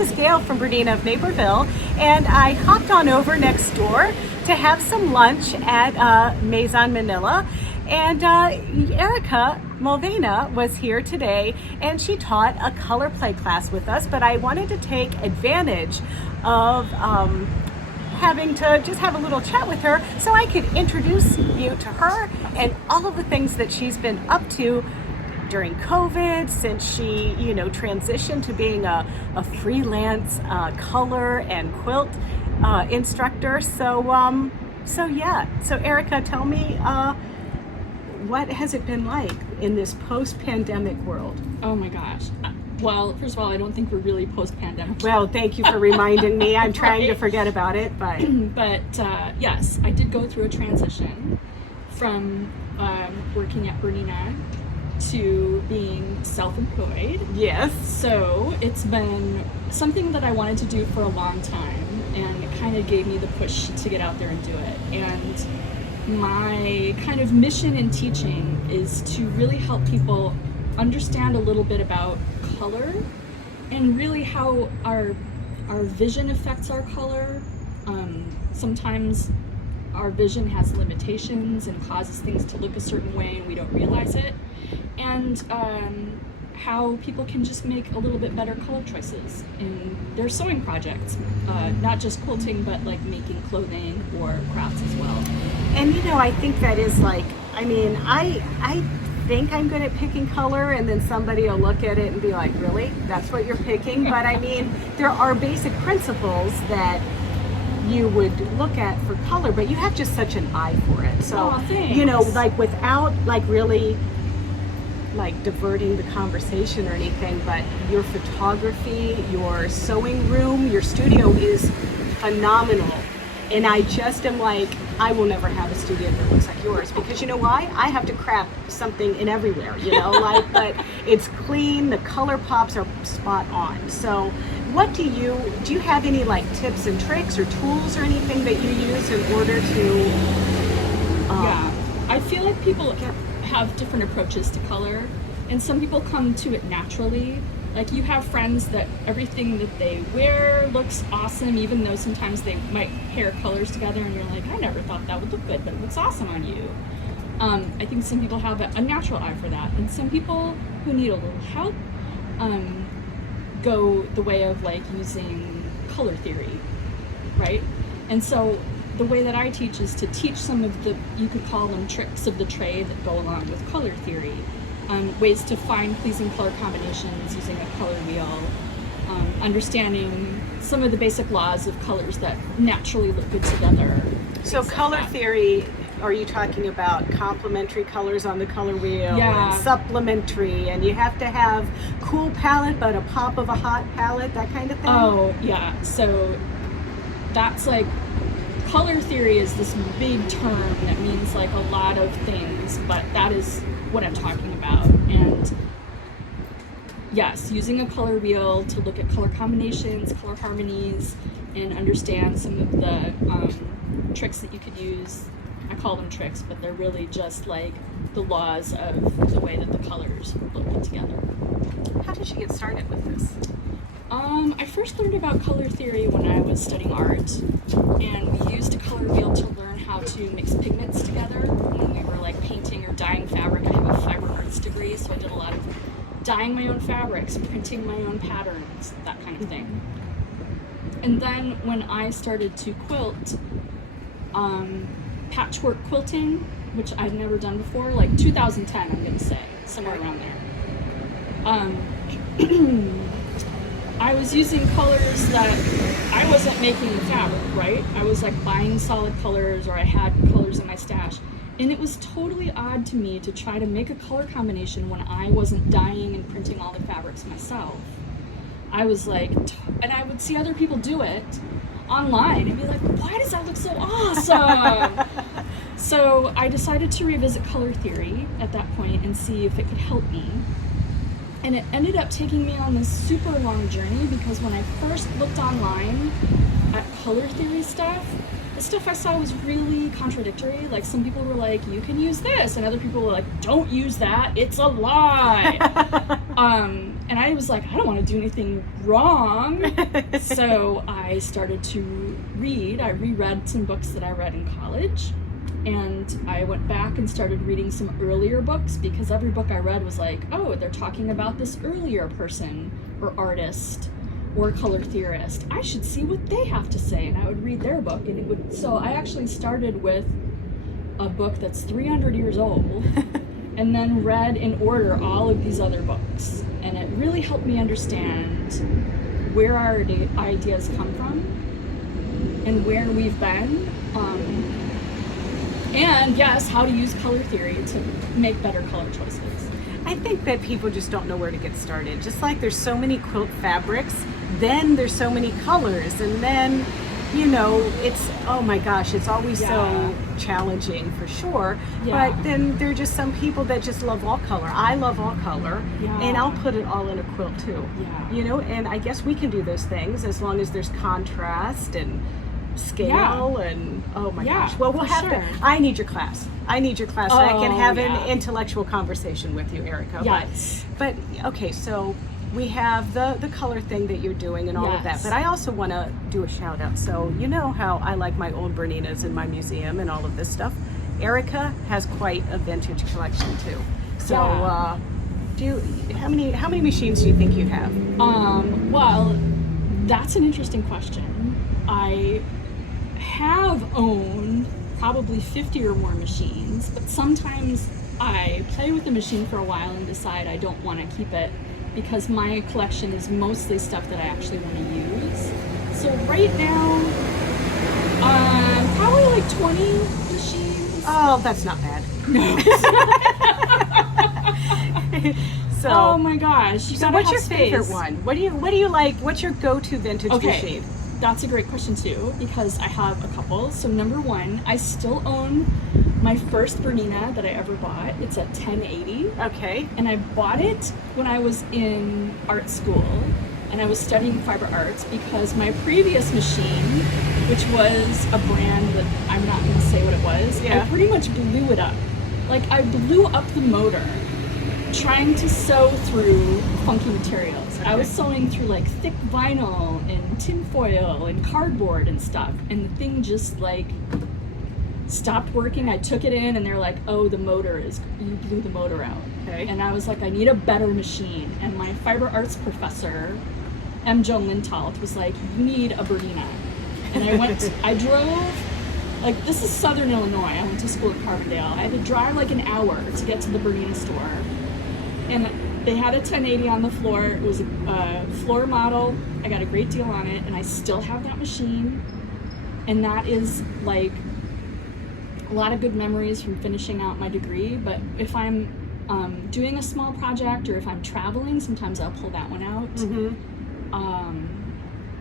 is Gail from Bernina of Naperville, and I hopped on over next door to have some lunch at Maison Manila. And Erika Mulvenna was here today, and she taught a color play class with us, but I wanted to take advantage of having to just have a little chat with her so I could introduce you to her and all of the things that she's been up to during COVID, since she, transitioned to being a freelance color and quilt instructor. So Erika, tell me, what has it been like in this post-pandemic world? Oh my gosh. Well, first of all, I don't think we're really post-pandemic. Well, thank you for reminding me. I'm trying to forget about it, but... Yes, I did go through a transition from working at BERNINA to being self-employed. Yes. So it's been something that I wanted to do for a long time, and it kind of gave me the push to get out there and do it. And my kind of mission in teaching is to really help people understand a little bit about color and really how our vision affects our color. Sometimes our vision has limitations and causes things to look a certain way and we don't realize it, and how people can just make a little bit better color choices in their sewing projects, not just quilting, but like making clothing or crafts as well. And I think that is I think I'm good at picking color, and then somebody will look at it and be like, really? That's what you're picking? But there are basic principles that you would look at for color, but you have just such an eye for it. So, without really diverting the conversation or anything, but your photography, your sewing room, your studio is phenomenal. And I just am I will never have a studio that looks like yours, because you know why? I have to crap something in everywhere, but it's clean, the color pops are spot on. So what do you have any tips and tricks or tools or anything that you use in order to yeah, I feel like people have different approaches to color, and some people come to it naturally. Like, you have friends that everything that they wear looks awesome, even though sometimes they might pair colors together and you're like, I never thought that would look good, but it looks awesome on you. I think some people have a natural eye for that, and some people who need a little help go the way of using color theory, right? And so the way that I teach is to teach some of the, you could call them tricks of the trade that go along with color theory. Ways to find pleasing color combinations using a color wheel, understanding some of the basic laws of colors that naturally look good together. So color theory, are you talking about complementary colors on the color wheel? Yeah. And supplementary, and you have to have cool palette but a pop of a hot palette, that kind of thing? Oh, yeah. So that's color theory is this big term that means a lot of things, but that is what I'm talking about. And yes, using a color wheel to look at color combinations, color harmonies, and understand some of the tricks that you could use. I call them tricks, but they're really just the laws of the way that the colors look put together. How did you get started with this? I first learned about color theory when I was studying art, and we used a color wheel to learn how to mix pigments together when we were painting or dyeing fabric. I have a fiber arts degree, so I did a lot of dyeing my own fabrics, printing my own patterns, that kind of thing. And then when I started to quilt, patchwork quilting, which I'd never done before, 2010, I'm gonna say, somewhere around there. I was using colors that I wasn't making the fabric, right? I was buying solid colors, or I had colors in my stash. And it was totally odd to me to try to make a color combination when I wasn't dyeing and printing all the fabrics myself. I was and I would see other people do it online and be like, why does that look so awesome? So I decided to revisit color theory at that point and see if it could help me. And it ended up taking me on this super long journey, because when I first looked online at color theory stuff, the stuff I saw was really contradictory. Some people were like, you can use this, and other people were like, don't use that, it's a lie. And I was like, I don't want to do anything wrong. So I started to read. I reread some books that I read in college. And I went back and started reading some earlier books, because every book I read was like, oh, they're talking about this earlier person or artist or color theorist. I should see what they have to say. And I would read their book. And it would, so I actually started with a book that's 300 years old and then read in order all of these other books. And it really helped me understand where our ideas come from and where we've been. And yes, how to use color theory to make better color choices. I think that people just don't know where to get started. Just like there's so many quilt fabrics, then there's so many colors, and then, you know, it's, oh my gosh, it's always so challenging for sure. Yeah. But then there are just some people that just love all color. I love all color, and I'll put it all in a quilt too. Yeah. You know, and I guess we can do those things as long as there's contrast and scale and oh my gosh. Well, we'll have to. I need your class. I need your class. So I can have an intellectual conversation with you, Erika. Yes. But okay, so we have the color thing that you're doing and all of that. But I also want to do a shout out. So you know how I like my old BERNINAs in my museum and all of this stuff. Erika has quite a vintage collection too. So how many machines do you think you have? Well, that's an interesting question. I have owned probably 50 or more machines, but sometimes I play with the machine for a while and decide I don't want to keep it, because my collection is mostly stuff that I actually want to use. So right now, probably like 20 machines. Oh, that's not bad. No. So, oh my gosh. So what's your favorite one? What do you like? What's your go-to vintage machine? That's a great question too, because I have a couple. So number one, I still own my first BERNINA that I ever bought. It's a 1080. Okay. And I bought it when I was in art school and I was studying fiber arts, because my previous machine, which was a brand that I'm not going to say what it was, I pretty much blew it up. Like, I blew up the motor trying to sew through funky materials. I was sewing through like thick vinyl and tinfoil and cardboard and stuff, and the thing just like stopped working. I took it in and they're like, oh, you blew the motor out. Okay. And I was like, I need a better machine. And my fiber arts professor, M. Joan Lintolt, was like, you need a BERNINA. And I drove, like, this is Southern Illinois. I went to school in Carbondale. I had to drive like an hour to get to the BERNINA store. And they had a 1080 on the floor. It was a floor model. I got a great deal on it, and I still have that machine. And that is like a lot of good memories from finishing out my degree. But if I'm doing a small project or if I'm traveling, sometimes I'll pull that one out.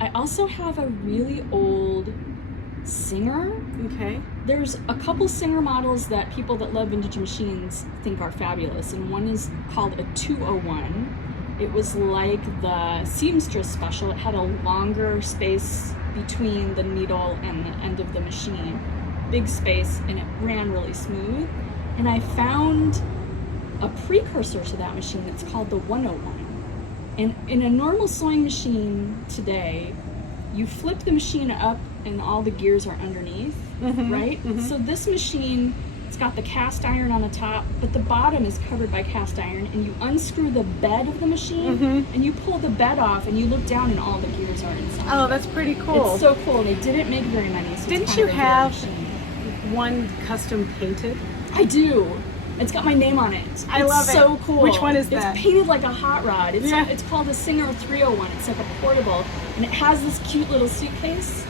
I also have a really old Singer. Okay. There's a couple Singer models that people that love vintage machines think are fabulous, and one is called a 201. It was like the seamstress special. It had a longer space between the needle and the end of the machine, big space, and it ran really smooth. And I found a precursor to that machine that's called the 101. And in a normal sewing machine today, you flip the machine up and all the gears are underneath, right? So this machine, it's got the cast iron on the top, but the bottom is covered by cast iron, and you unscrew the bed of the machine and you pull the bed off and you look down and all the gears are inside. Oh, that's pretty cool. It's so cool. They didn't make very many. So Didn't you have one custom painted? I do. It's got my name on it. I love it. It's so cool. Which one is that? It's painted like a hot rod. It's called a Singer 301. It's like a portable, and it has this cute little suitcase.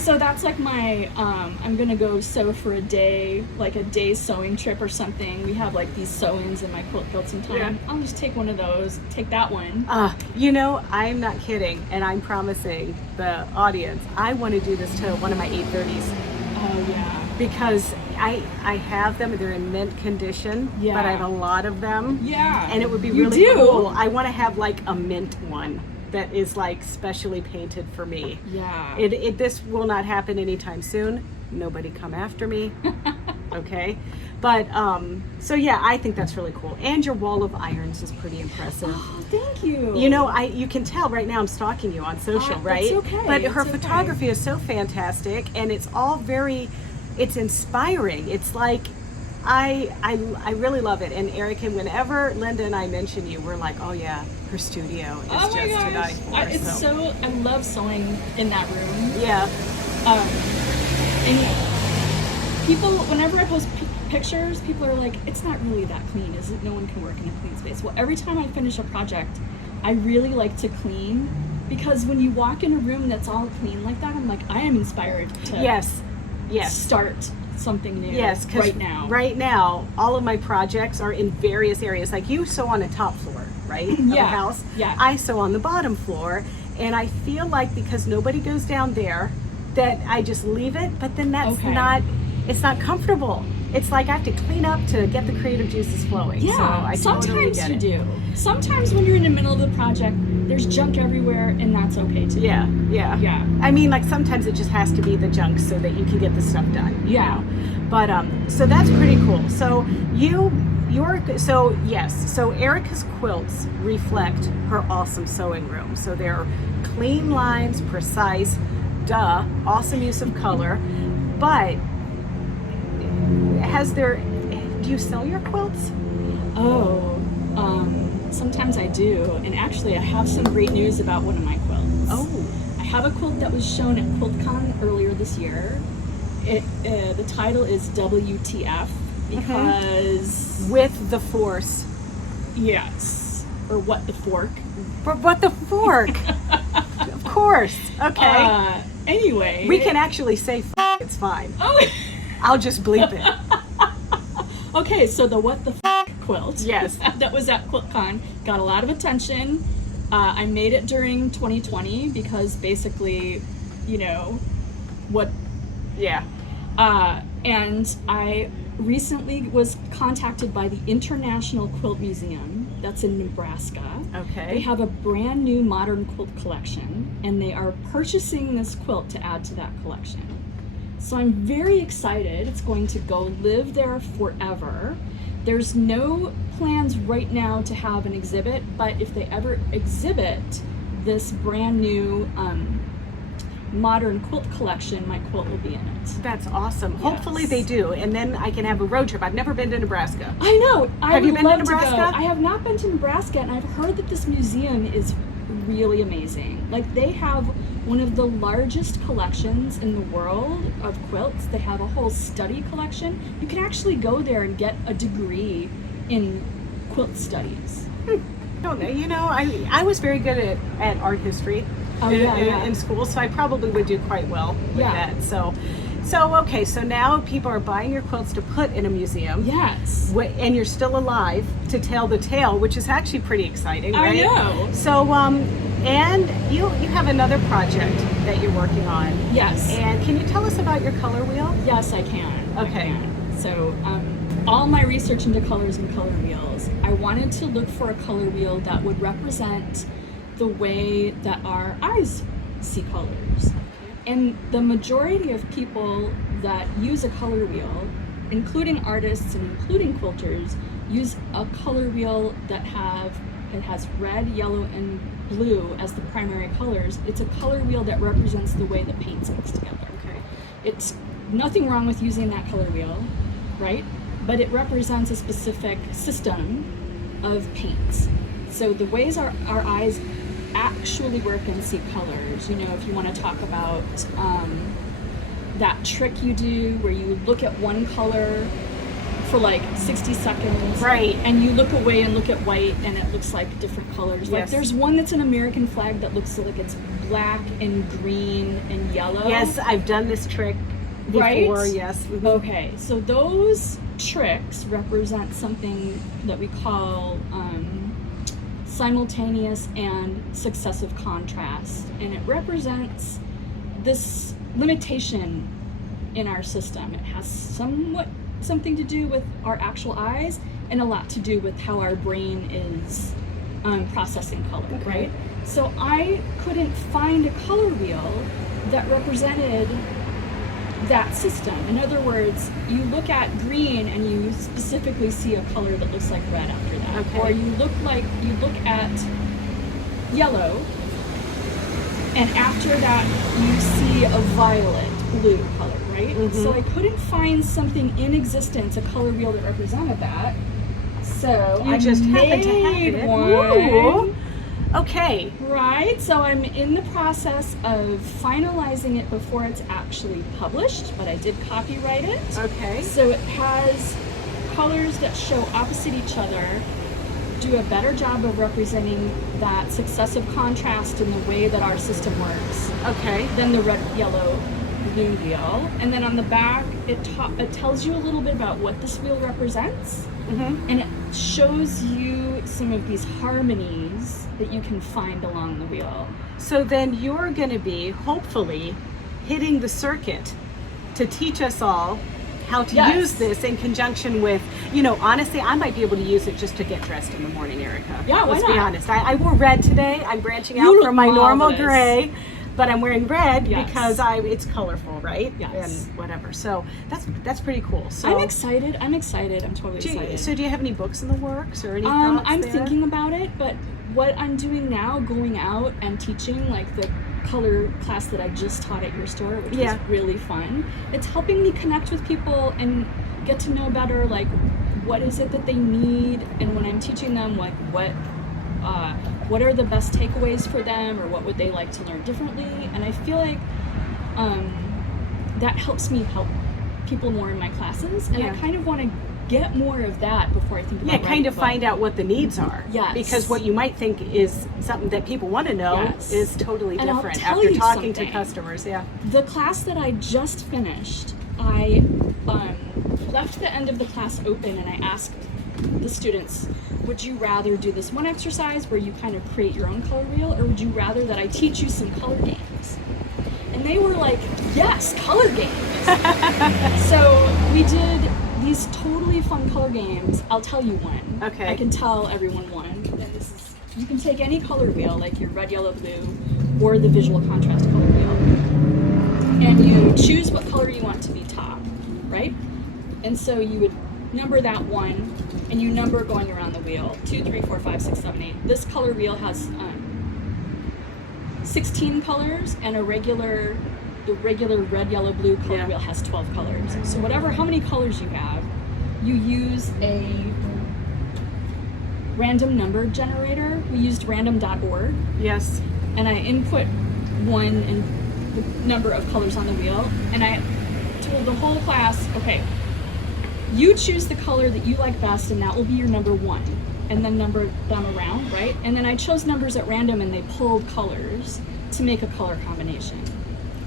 So that's like my, I'm gonna go sew for a day, like a day sewing trip or something. We have like these sew-ins in my quilt build sometime. I'll just take one of those, take that one. You know, I'm not kidding, and I'm promising the audience, I want to do this to one of my 830s. Oh yeah. Because I have them, they're in mint condition, but I have a lot of them. Yeah. And it would be really cool. I want to have like a mint one that is like specially painted for me. Yeah. This will not happen anytime soon. Nobody come after me. Okay. But so yeah, I think that's really cool. And your wall of irons is pretty impressive. Oh, thank you. You know, you can tell right now I'm stalking you on social, right? That's okay. But her It's okay. photography is so fantastic, and it's all it's inspiring. It's like I really love it. And Erika, whenever Linda and I mention you, we're like, oh yeah, her studio is Oh my just to die gosh. for. I love sewing in that room. Yeah. And people, whenever I post pictures, people are like, it's not really that clean, is it? No one can work in a clean space. Well, every time I finish a project, I really like to clean, because when you walk in a room that's all clean like that, I'm like, I am inspired to Yes. start something new. Yes, 'cause right now, all of my projects are in various areas. Like you sew on a top floor, right? Of a house. Yeah. I sew on the bottom floor, and I feel like because nobody goes down there, that I just leave it. But then that's Okay. it's not comfortable. It's like I have to clean up to get the creative juices flowing. Yeah, so I sometimes totally get you it. do. Sometimes when you're in the middle of the project, there's junk everywhere, and that's okay too. Yeah. Yeah. I mean, like sometimes it just has to be the junk so that you can get the stuff done. you Yeah. know? But so that's pretty cool. So so Erika's quilts reflect her awesome sewing room. So they're clean lines, precise, awesome use of color. But do you sell your quilts? Oh, sometimes I do, and actually I have some great news about one of my quilts. Oh. I have a quilt that was shown at QuiltCon earlier this year. The title is WTF because With the force. yes, or what the fork. But what the fork? Of course. Okay. Anyway, We can actually say it's fine. Oh, I'll just bleep it. okay. So the what the quilt. Yes. That was at QuiltCon. Got a lot of attention. I made it during 2020 because basically, what. Yeah. And I recently was contacted by the International Quilt Museum that's in Nebraska. Okay. They have a brand new modern quilt collection, and they are purchasing this quilt to add to that collection. So I'm very excited. It's going to go live there forever. There's no plans right now to have an exhibit, but if they ever exhibit this brand new modern quilt collection, my quilt will be in it. That's awesome. Yes. Hopefully they do, and then I can have a road trip. I've never been to Nebraska. I know. Have you would been to love Nebraska? go. I have not been to Nebraska, and I've heard that this museum is really amazing. Like, they have one of the largest collections in the world of quilts. They have a whole study collection. You can actually go there and get a degree in quilt studies. I don't know. I was very good at art history in school, so I probably would do quite well with that. So okay, so now people are buying your quilts to put in a museum. Yes. And you're still alive to tell the tale, which is actually pretty exciting, right? I know. So, and you have another project that you're working on. Yes. And can you tell us about your color wheel? Yes, I can. Okay. I can. So, all my research into colors and color wheels, I wanted to look for a color wheel that would represent the way that our eyes see colors. And the majority of people that use a color wheel, including artists and including quilters, use a color wheel that has red, yellow, and blue as the primary colors. It's a color wheel that represents the way the paint's mixed together. Okay. It's nothing wrong with using that color wheel, right? But it represents a specific system of paints. So the ways our eyes actually work and see colors, if you want to talk about that trick you do where you look at one color for like 60 seconds, Right. and you look away and look at white and it looks like different colors. Like Yes. there's one that's an American flag that looks like it's black and green and yellow. Yes, I've done this trick before. Right? Yes. Mhm. Okay, so those tricks represent something that we call simultaneous and successive contrast, and it represents this limitation in our system. It has something to do with our actual eyes and a lot to do with how our brain is processing color, Okay. right? So I couldn't find a color wheel that represented that system. In other words, you look at green and you specifically see a color that looks like red after that. Okay. Or you look at yellow, and after that you see a violet blue color, right? Mm-hmm. So I couldn't find something in existence, a color wheel that represented that. So You I just happened to have made it. one. Ooh. Okay. Right, so I'm in the process of finalizing it before it's actually published, but I did copyright it. Okay. So it has colors that show opposite each other, do a better job of representing that successive contrast in the way that our system works Okay. than the red, yellow, blue wheel. And then on the back, it tells you a little bit about what this wheel represents. Mm-hmm. And it shows you some of these harmonies that you can find along the wheel. So then you're going to be hopefully hitting the circuit to teach us all how to Yes. use this in conjunction with, you know, honestly, I might be able to use it just to get dressed in the morning, Erica. Yeah, why Let's be not? honest. I wore red today. I'm branching out You from my look normal marvelous. gray, but I'm wearing red Yes. because it's colorful, right? Yes. And whatever. So that's pretty cool. So I'm excited. I'm totally excited. So do you have any books in the works or any thoughts I'm there? thinking about it, but what I'm doing now, going out and teaching like the color class that I just taught at your store, which Yeah. was really fun. It's helping me connect with people and get to know better, like what is it that they need, and when I'm teaching them, like what are the best takeaways for them, or what would they like to learn differently. And I feel like that helps me help people more in my classes, and Yeah. I kind of want to get more of that before I think about Yeah, kind writing of a book. find out what the needs are. Yes. Because what you might think is something that people want to know Yes. is totally And I'll different tell after you talking to something. customers. Yeah. The class that I just finished, I left the end of the class open and I asked the students, would you rather do this one exercise where you kind of create your own color wheel, or would you rather that I teach you some color games? And they were like, yes, color games. So we did these totally fun color games. I'll tell you one. Okay. I can tell everyone one. And this is, you can take any color wheel, like your red, yellow, blue, or the visual contrast color wheel, and you choose what color you want to be top, right? And so you would number that one, and you number going around the wheel, 2, 3, 4, 5, 6, 7, 8. This color wheel has 16 colors, and the regular red, yellow, blue color Yeah. wheel has 12 colors. So how many colors you have, you use a random number generator. We used random.org, Yes. and I input one and the number of colors on the wheel, and I told the whole class, okay, you choose the color that you like best, and that will be your number one, and then number them around, right? And then I chose numbers at random, and they pulled colors to make a color combination.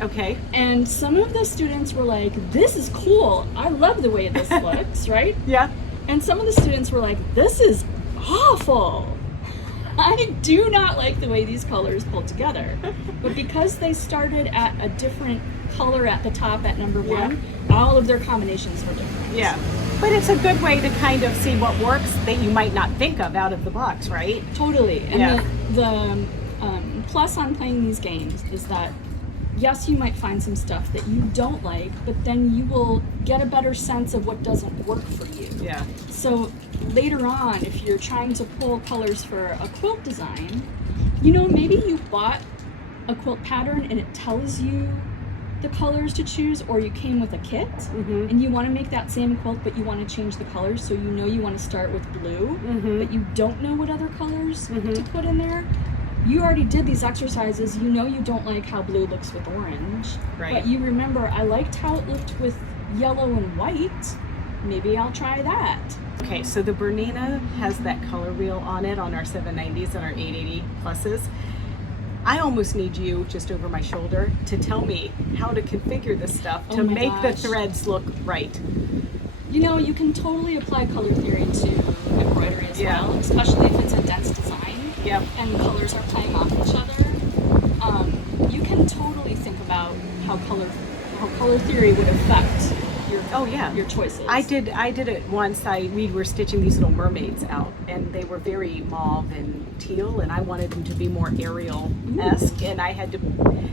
Okay. And some of the students were like, this is cool, I love the way this looks, right? Yeah. And some of the students were like, this is awful. I do not like the way these colors pull together. But because they started at a different color at the top at number one, all of their combinations were different. Yeah. But it's a good way to kind of see what works that you might not think of out of the box, right? Totally. And Yeah. the plus on playing these games is that, yes, you might find some stuff that you don't like, but then you will get a better sense of what doesn't work for you. Yeah. So later on, if you're trying to pull colors for a quilt design, you know, maybe you bought a quilt pattern and it tells you the colors to choose, or you came with a kit and you want to make that same quilt, but you want to change the colors, so you know you want to start with blue, but you don't know what other colors to put in there. You already did these exercises, you know you don't like how blue looks with orange, Right. but you remember, I liked how it looked with yellow and white, maybe I'll try that. Okay, so the BERNINA has that color wheel on it on our 790s and our 880 pluses. I almost need you just over my shoulder to tell me how to configure this stuff to Oh my make the gosh. threads look right. You know, you can totally apply color theory to embroidery as Yeah. well, especially if it's a dense design Yep. and colors are playing off each other. You can totally think about how color theory would affect your choices. I did it once. We were stitching these little mermaids out, and they were very mauve and teal, and I wanted them to be more Ariel-esque, and I had to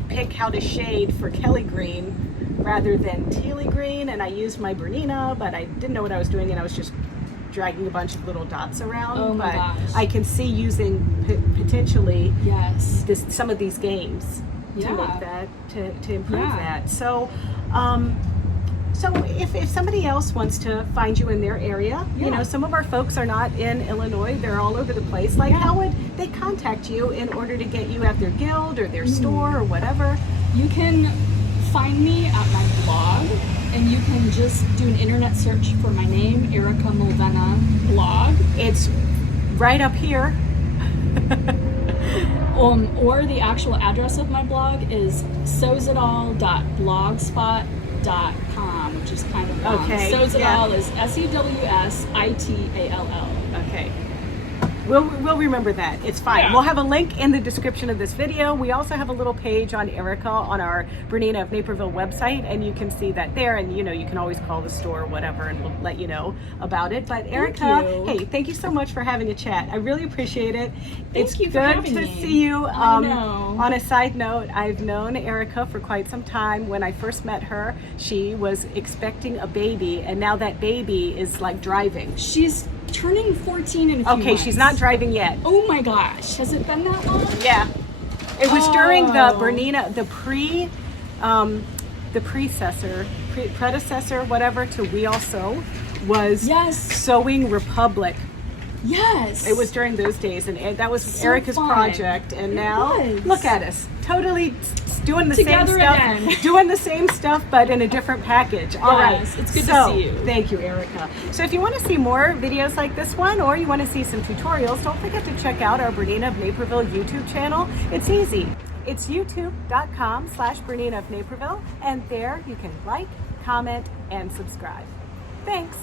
pick how to shade for Kelly green rather than tealy green, and I used my Bernina, but I didn't know what I was doing, and I was just dragging a bunch of little dots around. Oh my but gosh. I can see using potentially Yes. some of these games to Yeah. make that, to improve Yeah. that. So so if somebody else wants to find you in their area, you Yeah. know, some of our folks are not in Illinois, they're all over the place. Like, Yeah. how would they contact you in order to get you at their guild or their store or whatever? You can find me at my blog, and you can just do an internet search for my name, Erika Mulvenna blog, It's right up here. or the actual address of my blog is sewsitall.blogspot.com, which is kind of long. Okay, Sewsitall yeah. is SEWSITALL. Okay. We'll remember that. It's fine. Yeah. We'll have a link in the description of this video. We also have a little page on Erika on our BERNINA of Naperville website, and you can see that there. And you know, you can always call the store or whatever, and we'll let you know about it. But Erika, you. hey, thank you so much for having a chat. I really appreciate it. It's you for good having to me. see you. I know. On a side note, I've known Erika for quite some time. When I first met her, she was expecting a baby, and now that baby is like driving. She's turning 14 in a few Okay, months. she's not driving yet. Oh my gosh, has it been that long? Yeah, it was during the Oh. BERNINA, predecessor, whatever, to We All Sew was Yes. Sewing Republic. Yes. It was during those days, and that was So Erika's fun. project. And It now, was. look at us, totally doing the Together same stuff, again. doing the same stuff, but in a different package. All right, Yes, it's good to so, see you. Thank you, Erika. So if you want to see more videos like this one, or you want to see some tutorials, don't forget to check out our BERNINA of Naperville YouTube channel. It's easy. It's youtube.com/BERNINA of Naperville, and there you can like, comment, and subscribe. Thanks.